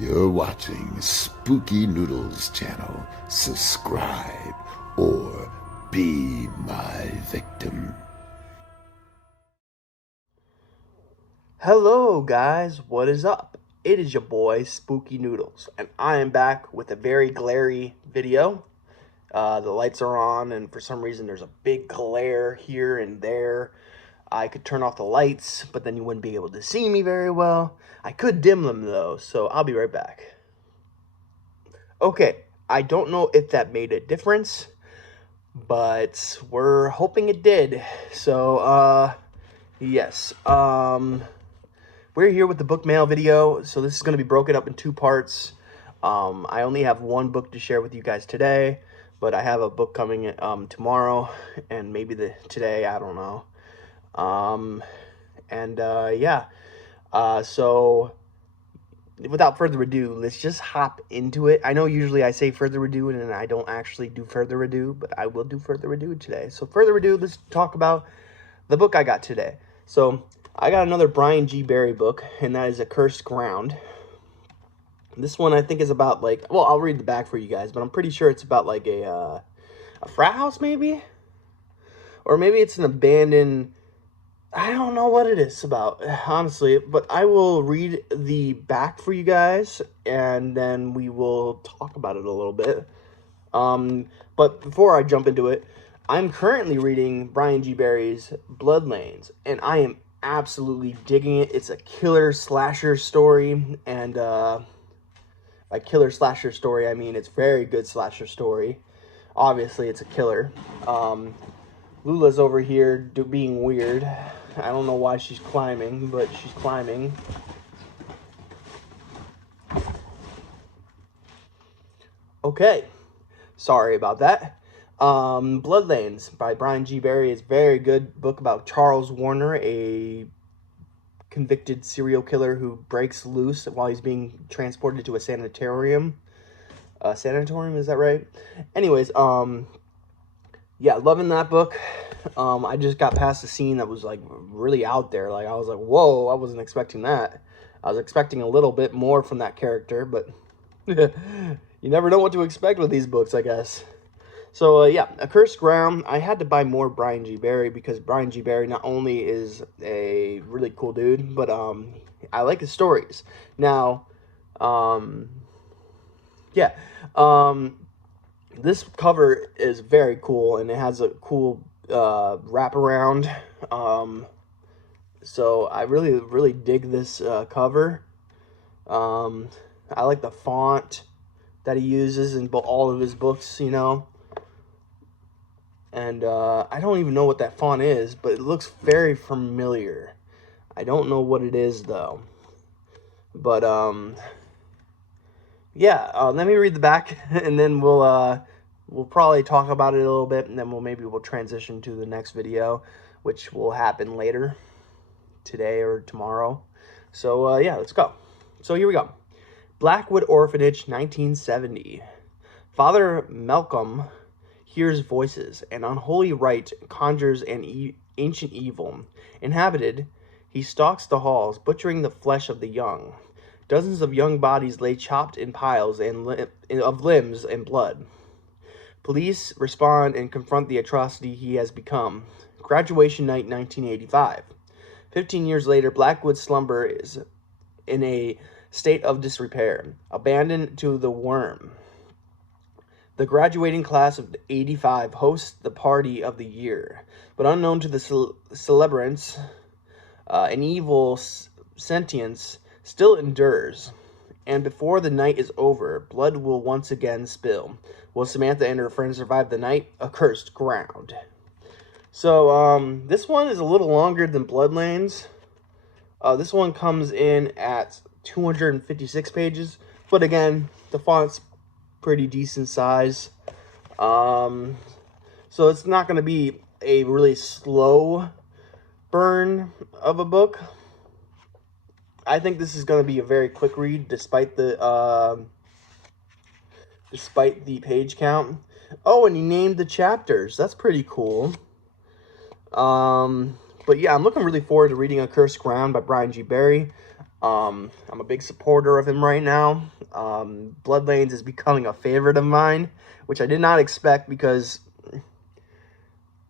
You're watching Spooky Noodles channel. Subscribe or be my victim. Hello guys, what is up? It is your boy Spooky Noodles, and I am back with a very glary video. The lights are on, and for some reason there's a big glare here and there. I could turn off the lights, but then you wouldn't be able to see me very well. I could dim them though, so I'll be right back. Okay, I don't know if that made a difference, but we're hoping it did. So, yes, we're here with the book mail video. So this is going to be broken up in two parts. I only have one book to share with you guys today, but I have a book coming tomorrow and maybe today, I don't know. So without further ado, let's just hop into it. I know usually I say further ado and then I don't actually do further ado, but I will do further ado today. So further ado, let's talk about the book I got today. So I got another Brian G. Barry book, and that is A Cursed Ground. This one I think is about, like, well, I'll read the back for you guys, but I'm pretty sure it's about like a frat house maybe? Or maybe it's an abandoned, I don't know what it is about, honestly, but I will read the back for you guys, and then we will talk about it a little bit. But before I jump into it, I'm currently reading Brian G. Barry's Blood Lanes, and I am absolutely digging it. It's a killer slasher story, and by killer slasher story, I mean it's very good slasher story. Obviously, it's a killer. Lula's over here being weird. I don't know why she's climbing, but she's climbing. Okay, sorry about that. Blood Lanes by Brian G. Barry is a very good book about Charles Warner, a convicted serial killer who breaks loose while he's being transported to a sanatorium. Sanatorium, is that right? Anyways, yeah, loving that book. I just got past a scene that was like really out there. Like I was like, whoa, I wasn't expecting that. I was expecting a little bit more from that character, but you never know what to expect with these books, I guess. So, yeah, A Cursed Ground. I had to buy more Brian G. Barry because Brian G. Barry not only is a really cool dude, but I like his stories. Now, this cover is very cool, and it has a cool wraparound. So I really dig this cover. I like the font that he uses in all of his books, you know. And I don't even know what that font is, but it looks very familiar. I don't know what it is though. But yeah, let me read the back, and then we'll probably talk about it a little bit, and then we'll transition to the next video, which will happen later today or tomorrow. So yeah, let's go. So here we go. Blackwood Orphanage, 1970. Father Malcolm hears voices. An unholy rite conjures an ancient evil. Inhabited, he stalks the halls, butchering the flesh of the young. Dozens of young bodies lay chopped in piles of limbs and blood. Police respond and confront the atrocity he has become. Graduation night, 1985. 15 years later, Blackwood slumber is in a state of disrepair, abandoned to the worm. The graduating class of 85 hosts the party of the year, but unknown to the celebrants, an evil sentience still endures, and before the night is over, blood will once again spill. Will Samantha and her friends survive the night? A Cursed Ground. So, this one is a little longer than Blood Lanes. This one comes in at 256 pages, but again, the font's pretty decent size. So it's not going to be a really slow burn of a book. I think this is going to be a very quick read, despite the page count. Oh, and he named the chapters. That's pretty cool. But yeah, I'm looking really forward to reading A Cursed Ground by Brian G. Barry. I'm a big supporter of him right now. Bloodlanes is becoming a favorite of mine, which I did not expect because,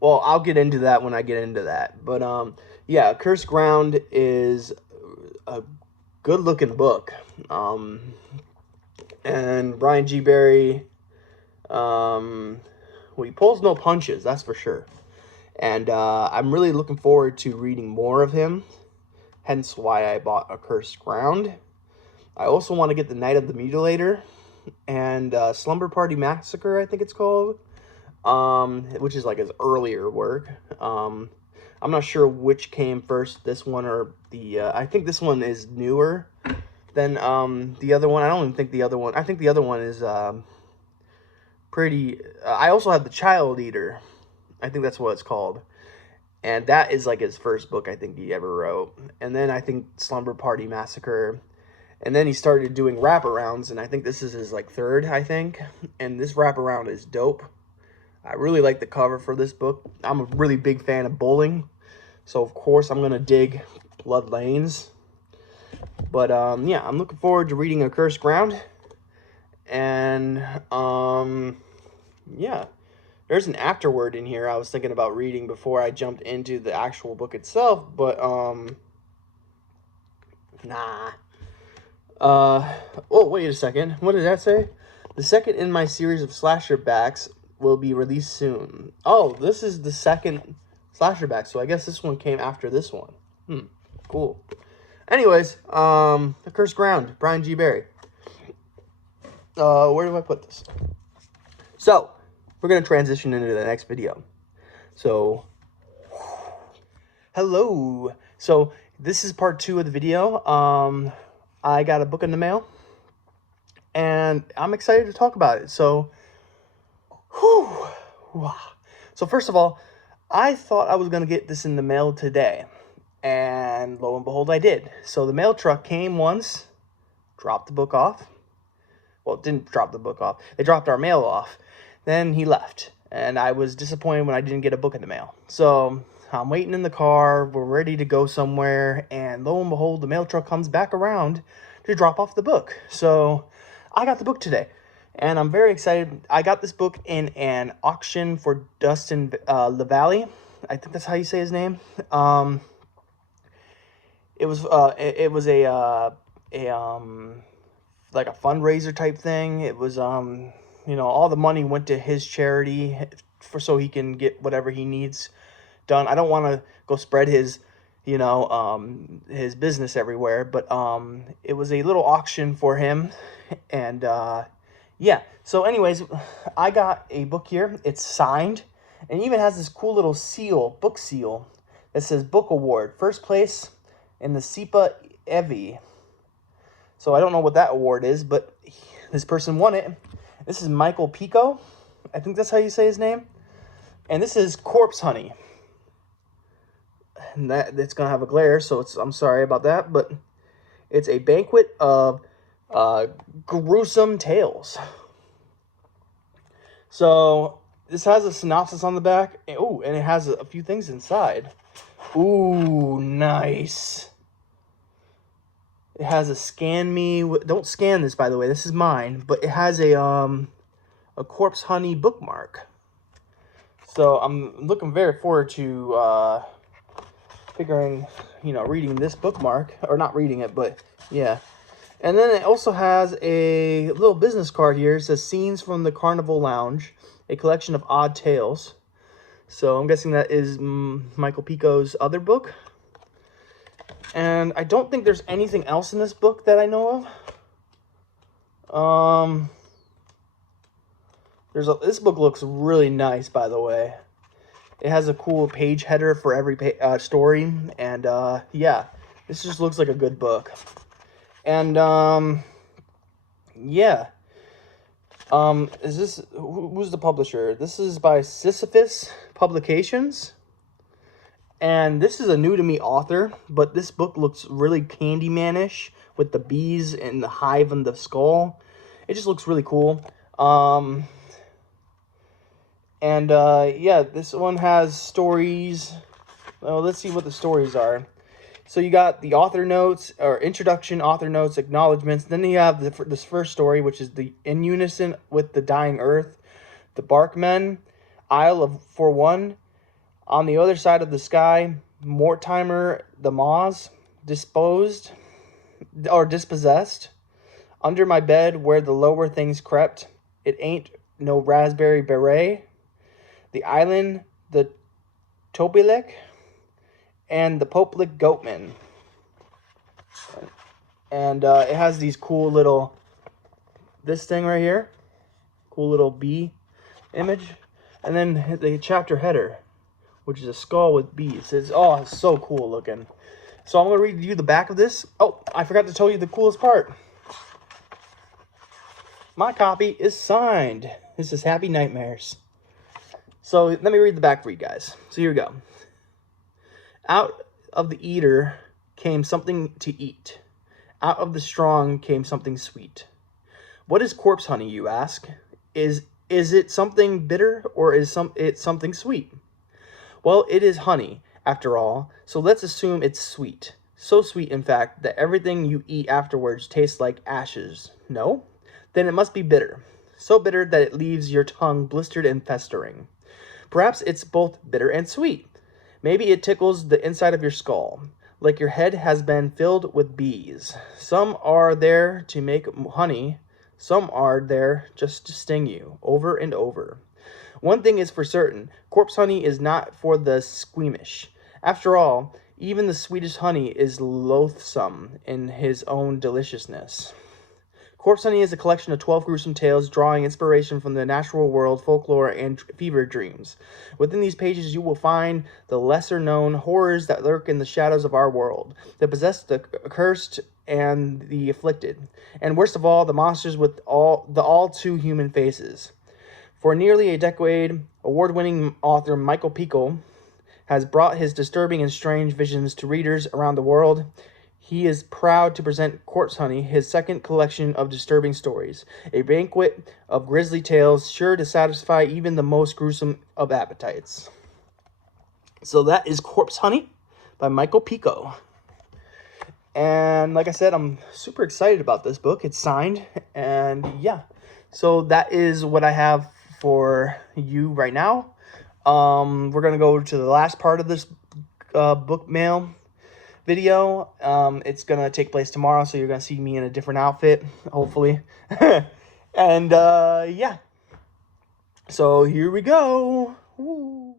well, I'll get into that when I get into that. But yeah, Cursed Ground is a good-looking book. And Brian G. Barry, well, he pulls no punches, that's for sure. And I'm really looking forward to reading more of him. Hence why I bought A Cursed Ground. I also want to get The Night of the Mutilator and Slumber Party Massacre, I think it's called, which is like his earlier work. I'm not sure which came first, this one or the... I think this one is newer than the other one. I don't even think the other one... I think the other one is pretty... I also have The Child Eater. I think that's what it's called. And that is like his first book I think he ever wrote. And then I think Slumber Party Massacre. And then he started doing wraparounds, and I think this is his like third, I think. And this wraparound is dope. I really like the cover for this book. I'm a really big fan of bowling, so of course I'm gonna dig Blood Lanes. But yeah, I'm looking forward to reading A Cursed Ground. And yeah. There's an afterword in here I was thinking about reading before I jumped into the actual book itself, but, nah. Oh, wait a second. What did that say? The second in my series of slasher backs will be released soon. Oh, this is the second slasher back, so I guess this one came after this one. Cool. Anyways, The Cursed Ground, Brian G. Barry. Where do I put this? So, we're going to transition into the next video. So, hello. So, this is part 2 of the video. I got a book in the mail, and I'm excited to talk about it. So, so first of all, I thought I was going to get this in the mail today, and lo and behold, I did. So, the mail truck came once, dropped the book off. Well, it didn't drop the book off. They dropped our mail off. Then he left, and I was disappointed when I didn't get a book in the mail. So I'm waiting in the car, we're ready to go somewhere, and lo and behold, the mail truck comes back around to drop off the book. So I got the book today, and I'm very excited. I got this book in an auction for Dustin LaValle. I think that's how you say his name. It was a like a fundraiser type thing. It was you know, all the money went to his charity so he can get whatever he needs done. I don't want to go spread his, you know, his business everywhere, but it was a little auction for him, and yeah. So anyways, I got a book here. It's signed, and it even has this cool little seal, book seal, that says Book Award, first place in the SIPA Evie. So I don't know what that award is, but this person won it. This is Michael Pico. I think that's how you say his name. And this is Corpse Honey. And it's going to have a glare, so I'm sorry about that. But it's a banquet of gruesome tales. So this has a synopsis on the back. Oh, and it has a few things inside. Ooh, nice. It has a scan me. Don't scan this, by the way. This is mine. But it has a Corpse Honey bookmark. So I'm looking very forward to figuring, you know, reading this bookmark. Or not reading it, but yeah. And then it also has a little business card here. It says Scenes from the Carnival Lounge, a collection of odd tales. So I'm guessing that is Michael Pico's other book. And I don't think there's anything else in this book that I know of. This book looks really nice, by the way. It has a cool page header for every story, and yeah, this just looks like a good book. And yeah, who's the publisher? This is by Sisyphus Publications. And this is a new to me author, but this book looks really Candyman-ish with the bees and the hive and the skull. It just looks really cool. Yeah, this one has stories. Well, let's see what the stories are. So you got the author notes, or introduction, author notes, acknowledgments. Then you have this first story, which is the In Unison with the Dying Earth, the Barkmen, Isle of For One, On the Other Side of the Sky, Mortimer the Moz, Disposed, or Dispossessed, Under My Bed Where the Lower Things Crept, It Ain't No Raspberry Beret, The Island, the Topilek, and the Poplik Goatman. And it has these cool little, this thing right here, cool little bee image. And then the chapter header, which is a skull with bees. It's so cool looking. So I'm going to read you the back of this. Oh, I forgot to tell you the coolest part. My copy is signed. This is Happy Nightmares. So let me read the back for you guys. So here we go. Out of the eater came something to eat. Out of the strong came something sweet. What is corpse honey, you ask? Is it something bitter, or is it something sweet? Well, it is honey, after all, so let's assume it's sweet. So sweet, in fact, that everything you eat afterwards tastes like ashes. No? Then it must be bitter. So bitter that it leaves your tongue blistered and festering. Perhaps it's both bitter and sweet. Maybe it tickles the inside of your skull, like your head has been filled with bees. Some are there to make honey, some are there just to sting you, over and over. One thing is for certain, corpse honey is not for the squeamish. After all, even the sweetest honey is loathsome in his own deliciousness. Corpse Honey is a collection of 12 gruesome tales drawing inspiration from the natural world, folklore, and fever dreams. Within these pages, you will find the lesser-known horrors that lurk in the shadows of our world, the possessed, the accursed, and the afflicted, and worst of all, the monsters with all too human faces. For nearly a decade, award-winning author Michael Pico has brought his disturbing and strange visions to readers around the world. He is proud to present Corpse Honey, his second collection of disturbing stories, a banquet of grisly tales sure to satisfy even the most gruesome of appetites. So that is Corpse Honey by Michael Pico. And like I said, I'm super excited about this book. It's signed, and yeah. So that is what I have for you right now. We're going to go to the last part of this book mail video. It's gonna take place tomorrow, so you're gonna see me in a different outfit, hopefully. And yeah, so here we go. Woo.